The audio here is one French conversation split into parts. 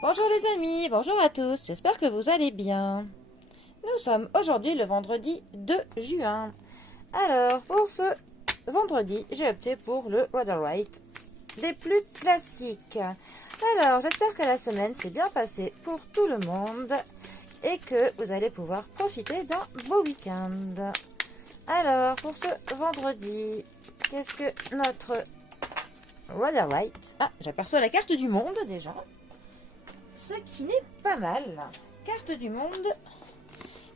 Bonjour les amis, bonjour à tous, j'espère que vous allez bien. Nous sommes aujourd'hui le vendredi 2 juin. Alors, pour ce vendredi, j'ai opté pour le Rotherhite des plus classiques. Alors, j'espère que la semaine s'est bien passée pour tout le monde et que vous allez pouvoir profiter d'un beau week-end. Alors, pour ce vendredi, qu'est-ce que notre Rotherhite... Ah, j'aperçois la carte du monde déjà. Ce qui n'est pas mal. Carte du monde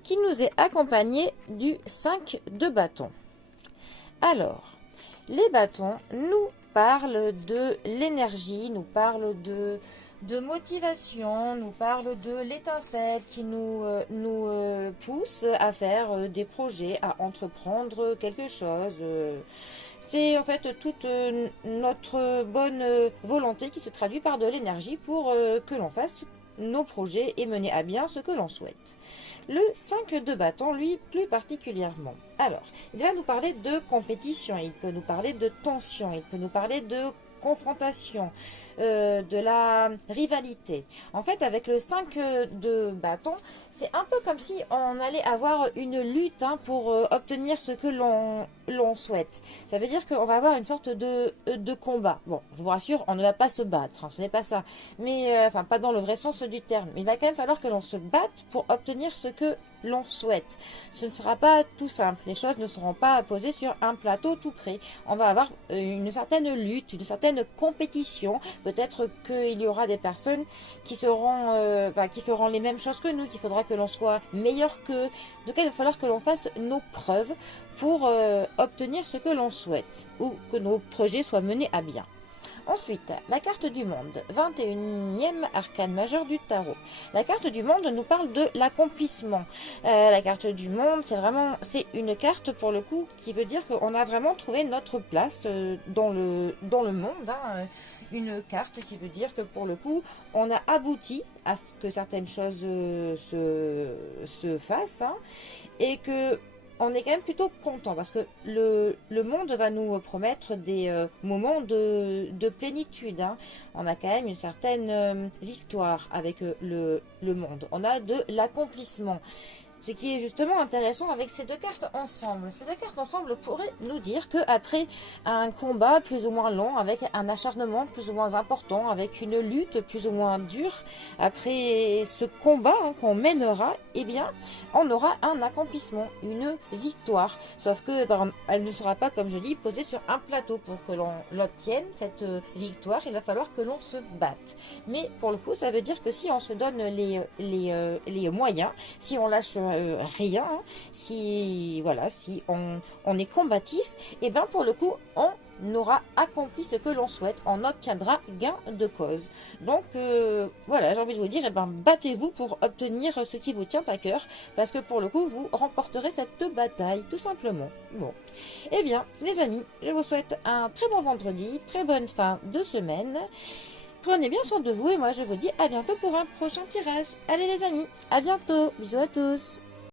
qui nous est accompagnée du 5 de bâton. Alors, les bâtons nous parlent de l'énergie, nous parlent de motivation, nous parlent de l'étincelle qui nous pousse à faire des projets, à entreprendre quelque chose. C'est en fait toute notre bonne volonté qui se traduit par de l'énergie pour que l'on fasse nos projets et mener à bien ce que l'on souhaite. Le 5 de bâton, lui, plus particulièrement. Alors, il va nous parler de compétition, il peut nous parler de tension, il peut nous parler de confrontation, de la rivalité. En fait, avec le 5 de bâton, c'est un peu comme si on allait avoir une lutte pour obtenir ce que l'on souhaite. Ça veut dire qu'on va avoir une sorte de combat. Bon, je vous rassure, on ne va pas se battre, hein, ce n'est pas ça. Mais, enfin, pas dans le vrai sens du terme. Mais il va quand même falloir que l'on se batte pour obtenir ce que l'on souhaite. Ce ne sera pas tout simple. Les choses ne seront pas posées sur un plateau tout près. On va avoir une certaine lutte, une certaine compétition. Peut-être qu'il y aura des personnes qui seront, qui feront les mêmes choses que nous, qu'il faudra que l'on soit meilleur qu'eux. Donc il va falloir que l'on fasse nos preuves pour obtenir ce que l'on souhaite ou que nos projets soient menés à bien. Ensuite, la carte du monde, 21e arcane majeur du tarot. La carte du monde nous parle de l'accomplissement. La carte du monde, c'est une carte pour le coup qui veut dire qu'on a vraiment trouvé notre place dans le monde. Hein. Une carte qui veut dire que pour le coup, on a abouti à ce que certaines choses se fassent hein, et que on est quand même plutôt content parce que le monde va nous promettre des moments de plénitude. Hein. On a quand même une certaine victoire avec le monde. On a de l'accomplissement. Ce qui est justement intéressant avec ces deux cartes ensemble. Ces deux cartes ensemble pourraient nous dire qu'après un combat plus ou moins long, avec un acharnement plus ou moins important, avec une lutte plus ou moins dure, après ce combat hein, qu'on mènera, eh bien, on aura un accomplissement, une victoire. Sauf que elle ne sera pas, comme je dis, posée sur un plateau. Pour que l'on l'obtienne, cette victoire, il va falloir que l'on se batte. Mais pour le coup, ça veut dire que si on se donne les moyens, si on lâche rien, hein, si on est combatif, et bien pour le coup on aura accompli ce que l'on souhaite, on obtiendra gain de cause. Donc voilà, j'ai envie de vous dire, battez-vous pour obtenir ce qui vous tient à cœur, parce que pour le coup vous remporterez cette bataille tout simplement. Bon, et bien les amis, je vous souhaite un très bon vendredi, très bonne fin de semaine. Prenez bien soin de vous et moi je vous dis à bientôt pour un prochain tirage. Allez les amis, à bientôt, bisous à tous.